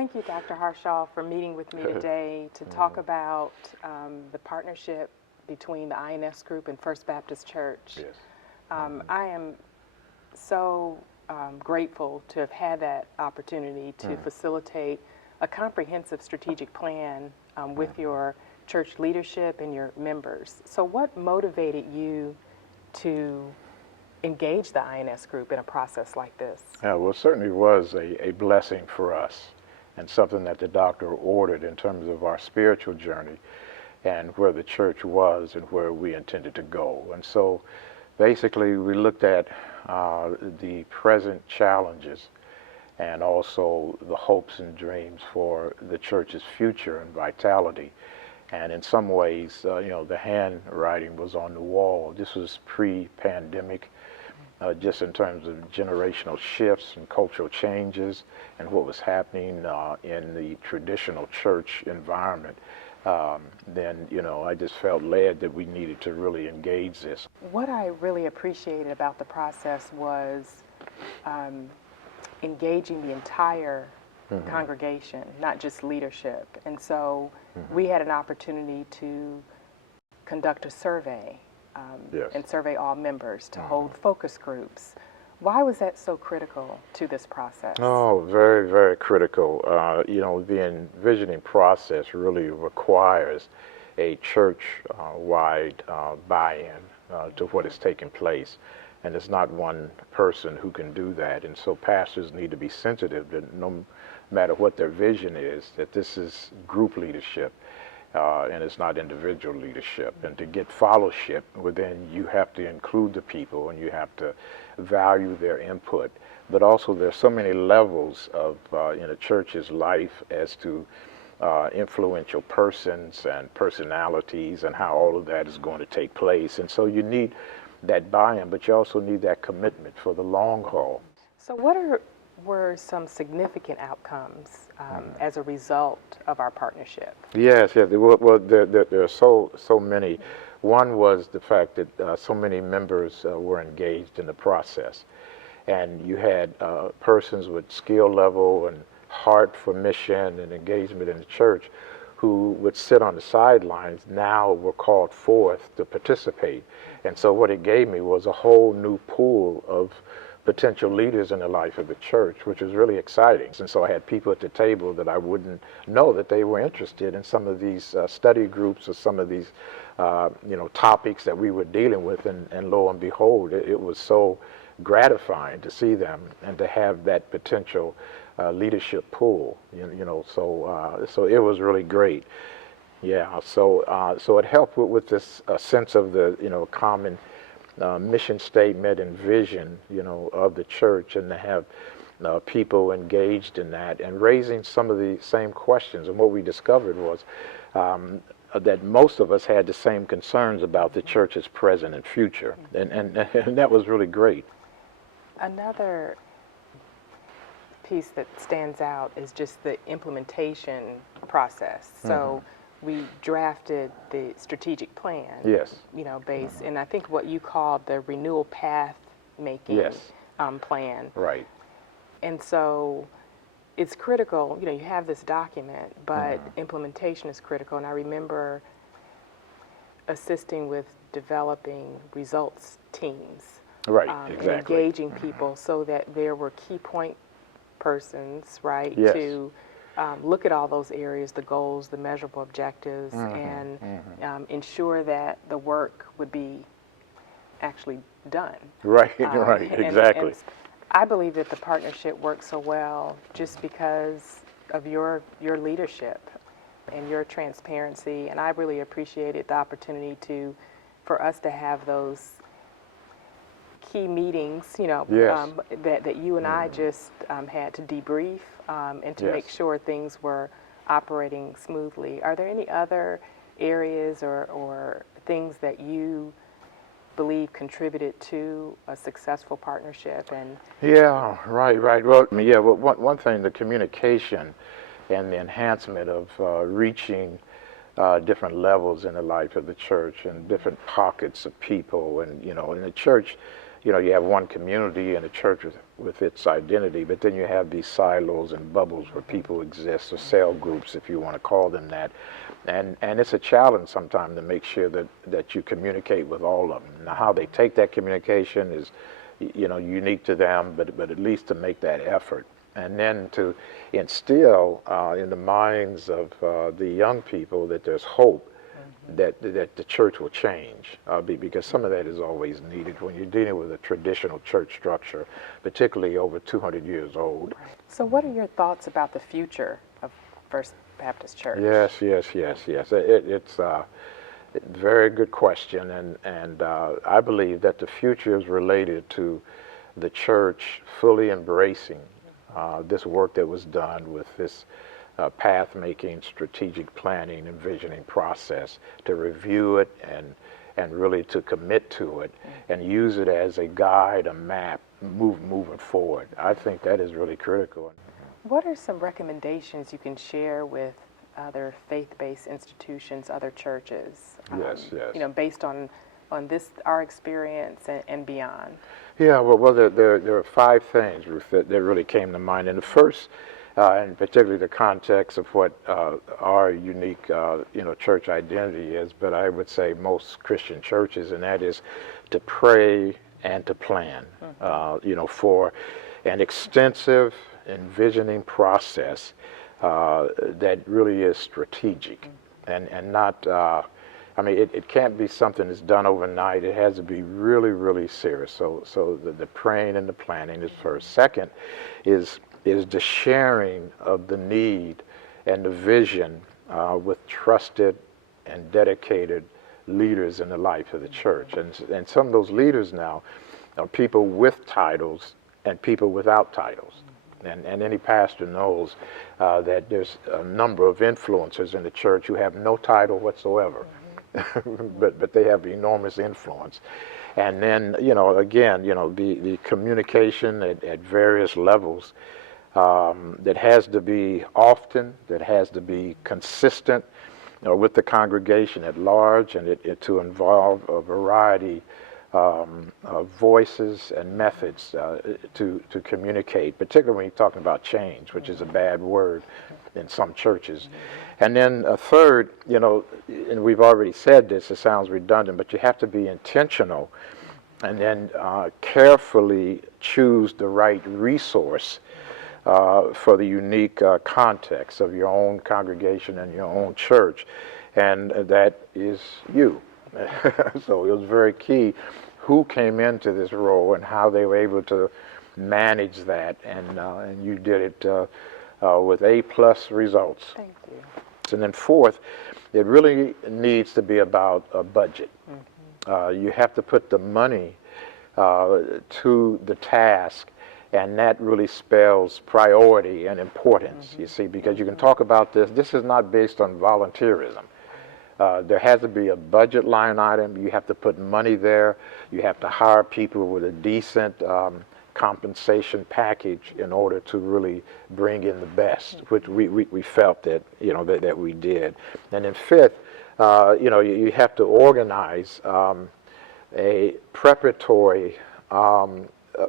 Thank you, Dr. Harshaw, for meeting with me today to talk about the partnership between the INS Group and First Baptist Church. Yes. I am so grateful to have had that opportunity to facilitate a comprehensive strategic plan with your church leadership and your members. So what motivated you to engage the INS Group in a process like this? Yeah, well, it certainly was a blessing for us and something that the doctor ordered in terms of our spiritual journey and where the church was and where we intended to go. And so basically we looked at the present challenges and also the hopes and dreams for the church's future and vitality. And in some ways, the handwriting was on the wall. This was pre-pandemic, just in terms of generational shifts and cultural changes and what was happening in the traditional church environment. Then, I just felt led that we needed to really engage this. What I really appreciated about the process was engaging the entire congregation, not just leadership. And so we had an opportunity to conduct a survey and survey all members, to hold focus groups. Why was that so critical to this process? Oh, very, very critical. The envisioning process really requires a church-wide buy-in to what is taking place. And it's not one person who can do that. And so pastors need to be sensitive that no matter what their vision is, that this is group leadership. And it's not individual leadership. And to get fellowship within, you have to include the people and you have to value their input. But also there's so many levels of in a church's life as to influential persons and personalities and how all of that is going to take place. And so you need that buy-in, but you also need that commitment for the long haul. So what were some significant outcomes as a result of our partnership? Yes. There are so many. One was the fact that so many members were engaged in the process, and you had persons with skill level and heart for mission and engagement in the church who would sit on the sidelines now were called forth to participate. And so what it gave me was a whole new pool of potential leaders in the life of the church, which was really exciting. And so I had people at the table that I wouldn't know that they were interested in some of these study groups or some of these topics that we were dealing with, and lo and behold, it was so gratifying to see them and to have that potential leadership pool. So it was really great. Yeah. So it helped with this sense of the common mission statement and vision, of the church, and to have people engaged in that and raising some of the same questions. And what we discovered was that most of us had the same concerns about the church's present and future, and that was really great. Another piece that stands out is just the implementation process. So we drafted the strategic plan. Yes. Based, and I think what you called the Renewal path making plan. Right. And so it's critical, you have this document, but implementation is critical. And I remember assisting with developing results teams. Right, exactly. And engaging people so that there were key point persons, right, to look at all those areas, the goals, the measurable objectives, and ensure that the work would be actually done. Right, exactly. And I believe that the partnership works so well just because of your leadership and your transparency, and I really appreciated the opportunity for us to have those key meetings, that you and I just had to debrief and to make sure things were operating smoothly. Are there any other areas or things that you believe contributed to a successful partnership? And right. Well, one thing, the communication and the enhancement of reaching different levels in the life of the church and different pockets of people, and in the church, you know, you have one community and a church with its identity, but then you have these silos and bubbles where people exist, or cell groups, if you want to call them that. And it's a challenge sometimes to make sure that you communicate with all of them. Now, how they take that communication is, you know, unique to them, but at least to make that effort. And then to instill in the minds of the young people that there's hope, that the church will change, because some of that is always needed when you're dealing with a traditional church structure, particularly over 200 years old. So what are your thoughts about the future of First Baptist Church? Yes. It's a very good question, and I believe that the future is related to the church fully embracing this work that was done with this path-making, strategic planning, and visioning process, to review it and really to commit to it and use it as a guide, a map, moving forward. I think that is really critical. What are some recommendations you can share with other faith-based institutions, other churches? Yes. You know, based on this, our experience and beyond. Yeah, well, there are 5 things, Ruth, that really came to mind. And the first, and particularly the context of what our unique, you know, church identity is, but I would say most Christian churches, and that is to pray and to plan, you know, for an extensive envisioning process that really is strategic and not, I mean, it can't be something that's done overnight. It has to be really, really serious. So the praying and the planning is first. Second is the sharing of the need and the vision with trusted and dedicated leaders in the life of the church. And some of those leaders now are people with titles and people without titles. And any pastor knows that there's a number of influencers in the church who have no title whatsoever, but they have enormous influence. And then, you know, again, you know, the communication at various levels that has to be often, that has to be consistent with the congregation at large, and it to involve a variety of voices and methods to communicate, particularly when you're talking about change, which is a bad word in some churches. And then a third, you know, and we've already said this, it sounds redundant, but you have to be intentional and then carefully choose the right resource for the unique context of your own congregation and your own church, and that is you. So it was very key who came into this role and how they were able to manage that, and you did it with A+ results. Thank you. And then fourth, it really needs to be about a budget. You have to put the money to the task, and that really spells priority and importance, you see, because you can talk about this. This is not based on volunteerism. There has to be a budget line item. You have to put money there. You have to hire people with a decent compensation package in order to really bring in the best, which we felt that, you know, that we did. And then fifth, you know, you have to organize a preparatory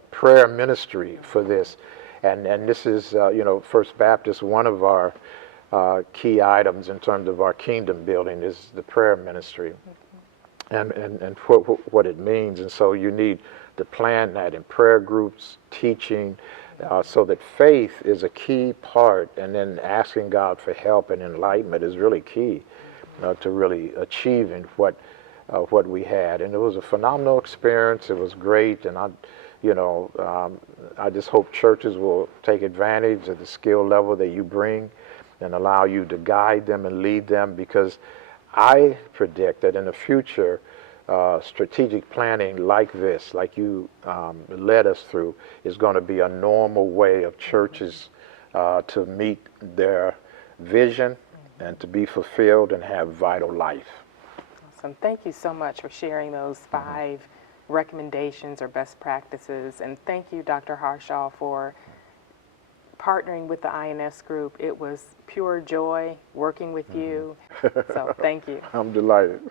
prayer ministry for this. And this is, you know, First Baptist, one of our key items in terms of our kingdom building is the prayer ministry and what it means. And so you need to plan that in prayer groups, teaching, so that faith is a key part, and then asking God for help and enlightenment is really key to really achieving what we had. And it was a phenomenal experience. It was great, and I just hope churches will take advantage of the skill level that you bring and allow you to guide them and lead them, because I predict that in the future, strategic planning like this, like you led us through, is going to be a normal way of churches to meet their vision and to be fulfilled and have vital life. Awesome. Thank you so much for sharing those 5 recommendations or best practices. And thank you, Dr. Harshaw, for partnering with the INS group. It was pure joy working with you. So thank you. I'm delighted.